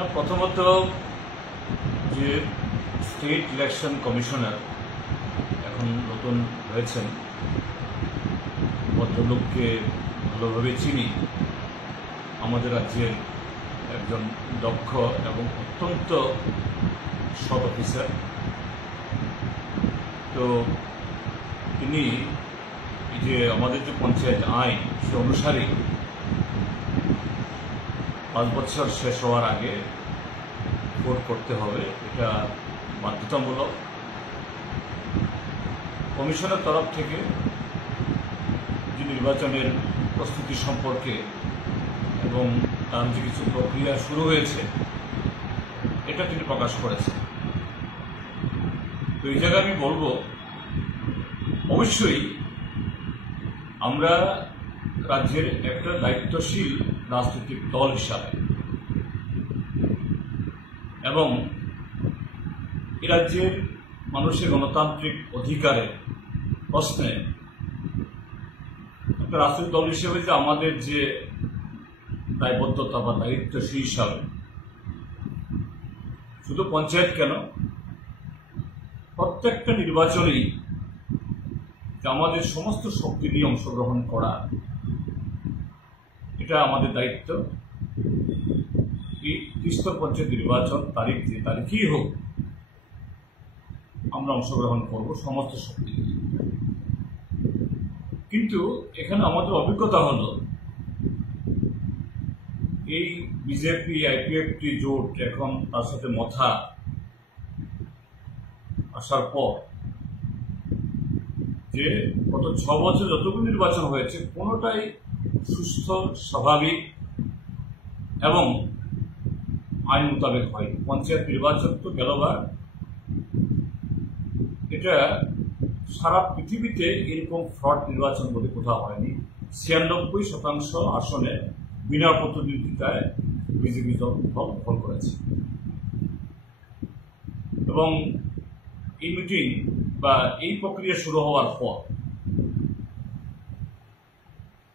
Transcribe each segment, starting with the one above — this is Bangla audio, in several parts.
না, প্রথমত যে স্টেট ইলেকশন কমিশনার এখন নতুন হয়েছেন, ভদ্রলোককে ভালোভাবে চিনি। আমাদের রাজ্যের একজন দক্ষ এবং অত্যন্ত সৎ অফিসার। তো তিনি এই যে আমাদের যে পঞ্চায়েত আইন সে অনুসারে 5 বছর শেষ হওয়ার আগে ভোট করতে হবে, এটা বাধ্যতামূলক। কমিশনের তরফ থেকে যে নির্বাচনের প্রস্তুতি সম্পর্কে এবং তার যে কিছু প্রক্রিয়া শুরু হয়েছে এটা তিনি প্রকাশ করেছেন। তো এই জায়গায় আমি বলবো, অবশ্যই আমরা রাজ্যের একটা দায়িত্বশীল রাজনৈতিক দল হিসাবে এবং এ রাজ্যের মানুষের গণতান্ত্রিক অধিকারের প্রশ্নে একটা রাজনৈতিক দল হিসেবে যে আমাদের যে দায়বদ্ধতা বা দায়িত্ব সেই হিসাবে শুধু পঞ্চায়েত কেন, প্রত্যেকটা নির্বাচনেই যে আমাদের সমস্ত শক্তি নিয়ে অংশগ্রহণ করা, এটা আমাদের দায়িত্ব। এই ত্রিস্তর পঞ্চায়েত নির্বাচন যে তারিখেই হোক আমরা অংশগ্রহণ করব সমস্ত শক্তি নিয়ে। কিন্তু এখানে আমাদের অভিজ্ঞতা হলো এই বিজেপি আইপিএফটি জোট এখন তার সাথে মথা আসার পর যে গত 6 বছর যতগুলো নির্বাচন হয়েছে কোনোটাই সুস্থ, স্বাভাবিক এবং আইন মোতাবেক হয়। পঞ্চায়েত নির্বাচন তো গেলবার, এটা সারা পৃথিবীতে এরকম ফ্রড নির্বাচন বলে কোথাও হয়নি। 96% আসনে বিনা প্রতিদ্বন্দ্বিতায় বিজেপি দল দখল করেছে। এবং এই মিটিং বা এই প্রক্রিয়া শুরু হওয়ার পর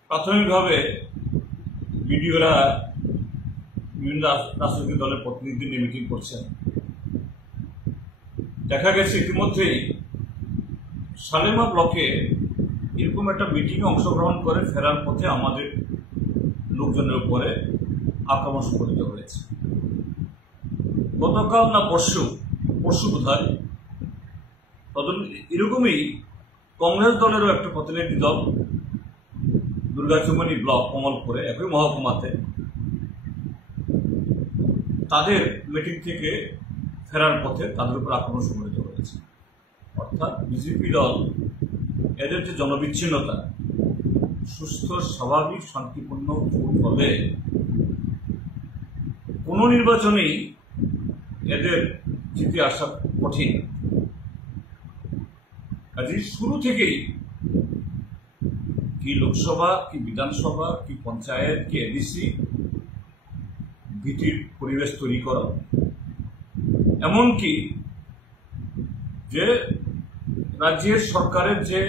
প্রাথমিকভাবে বিডিওরা বিভিন্ন রাজনৈতিক দলের প্রতিনিধি নিয়ে মিটিং করছেন। দেখা গেছে ইতিমধ্যেই সালেমা ব্লকে এরকম একটা মিটিংয়ে অংশগ্রহণ করে ফেরার পথে আমাদের লোকজনের উপরে আক্রমণ সংঘটিত হয়েছে। গতকাল না পরশু বোধহয় এরকমই কংগ্রেস দলেরও একটা প্রতিনিধি দল দুর্গাচুমনি ব্লক কমলপুরে একই মহকুমাতে তাদের মিটিং থেকে ফেরার পথে তাদের উপর আক্রমণ সংঘটিত হয়েছে। অর্থাৎ বিজেপি দল এদের যে জনবিচ্ছিন্নতা, সুস্থ স্বাভাবিক শান্তিপূর্ণ ভোট হলে কোনো নির্বাচনেই এদের জিতে আসা কঠিন। কাজে শুরু থেকেই কি লোকসভা, কি বিধানসভা, কি পঞ্চায়েত, কি এডিসি ভীতির পরিবেশ তৈরি করা, এমনকি যে রাজ্যের সরকারের যে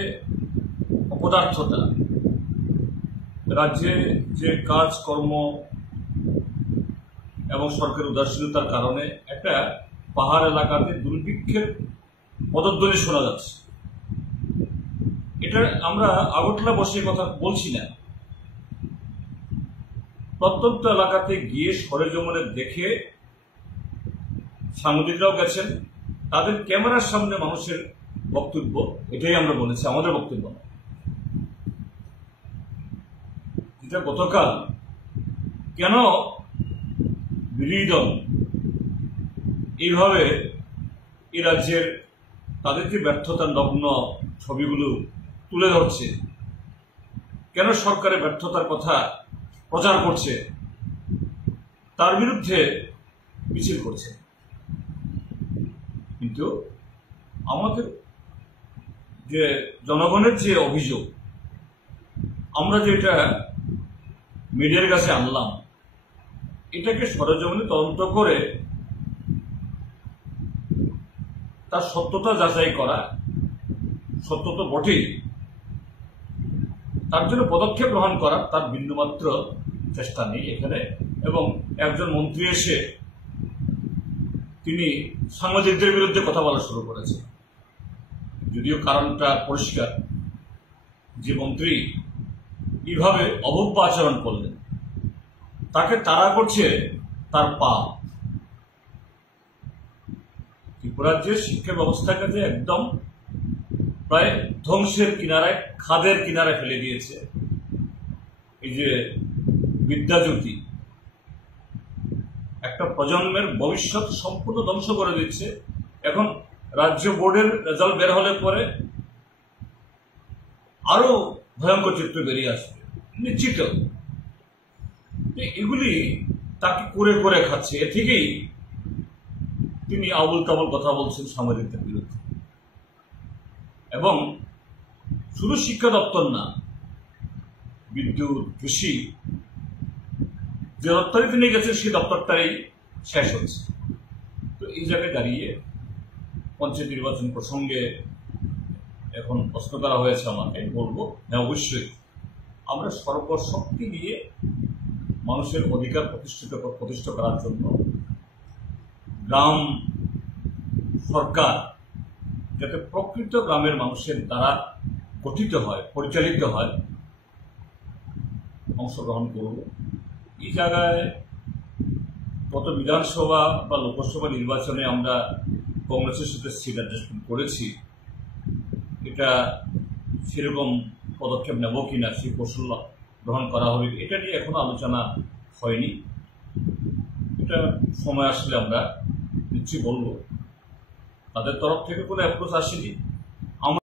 অপদার্থতা, রাজ্যে যে কাজকর্ম এবং সরকারের উদাসীনতার কারণে একটা পাহাড় এলাকাতে দুর্ভিক্ষের পদধ্বনি শোনা যাচ্ছে। এটা আমরা আগরতলা বসে কথা বলছি না, প্রত্যন্ত এলাকাতে গিয়ে সরেজমিনে দেখে সাংবাদিকরাও গেছেন, তাদের ক্যামেরার সামনে মানুষের বক্তব্য, এটাই আমরা বলেছি, আমাদের বক্তব্য না। যেটা গতকাল কেন বিরোধী দল এইভাবে এই রাজ্যের তাদের যে ব্যর্থতার নগ্ন ছবিগুলো তুলে ধরছে, কেন সরকারের ব্যর্থতার কথা প্রচার করছে, তার বিরুদ্ধে মিছিল করছে। কিন্তু আমাদের যে জনগণের যে অভিযোগ, আমরা যেটা মিডিয়ার কাছে আনলাম, এটাকে সরেজমিনে তদন্ত করে তার সত্যতা যাচাই করা, সত্য তো বটেই, তার জন্য পদক্ষেপ গ্রহণ করার তার বিন্দুমাত্র চেষ্টা নেই এখানে। এবং একজন মন্ত্রী এসে তিনি সাংবাদিকদের বিরুদ্ধে কথা বলা শুরু করেছেন। যদিও কারণটা পরিষ্কার, যে মন্ত্রী কিভাবে অভব্য আচরণ করলেন, তাকে তাড়া করছে তার পাপ। ত্রিপুরা রাজ্যের শিক্ষা ব্যবস্থাকে যে একদম প্রায় ধ্বংসের কিনারায়, খাদের কিনারায় ফেলে দিয়েছে। এই যে বিদ্যাজ্যোতি একটা প্রজন্মের ভবিষ্যৎ সম্পূর্ণ ধ্বংস করে দিচ্ছে। এখন রাজ্য বোর্ডের রেজাল্ট বের হলে পরে আরো ভয়ঙ্কর চিত্র বেরিয়ে আসবে নিশ্চিত। এগুলি তাকে করে করে খাচ্ছে। এ থেকেই তিনি আবুল তাবুল কথা বলছেন সাংবাদিকদের বিরুদ্ধে। এবং শুধু শিক্ষা দপ্তর না, বিদ্যুৎ, কৃষি, যে দপ্তরে তিনি গেছেন সেই দপ্তরটাই শেষ হচ্ছে। তো এই জায়গায় দাঁড়িয়ে পঞ্চায়েত নির্বাচন প্রসঙ্গে এখন প্রশ্ন করা হয়েছে আমাকে, বলবো হ্যাঁ অবশ্যই আমরা সর্বশক্তি দিয়ে মানুষের অধিকার প্রতিষ্ঠা করার জন্য গ্রাম সরকার যাতে প্রকৃত গ্রামের মানুষের দ্বারা গঠিত হয়, পরিচালিত হয়, অংশগ্রহণ করব। এই জায়গায় গত বিধানসভা বা লোকসভা নির্বাচনে আমরা কংগ্রেসের সাথে সিট অ্যাডজাস্টমেন্ট করেছি। এটা সেরকম পদক্ষেপ নেব কিনা, সেই কৌশল গ্রহণ করা হবে, এটা নিয়ে এখনো আলোচনা হয়নি। এটা সময় আসলে আমরা নিশ্চয়ই বলবো। তাদের তরফ থেকে কোনো অ্যাপ্রোচ আসেনি।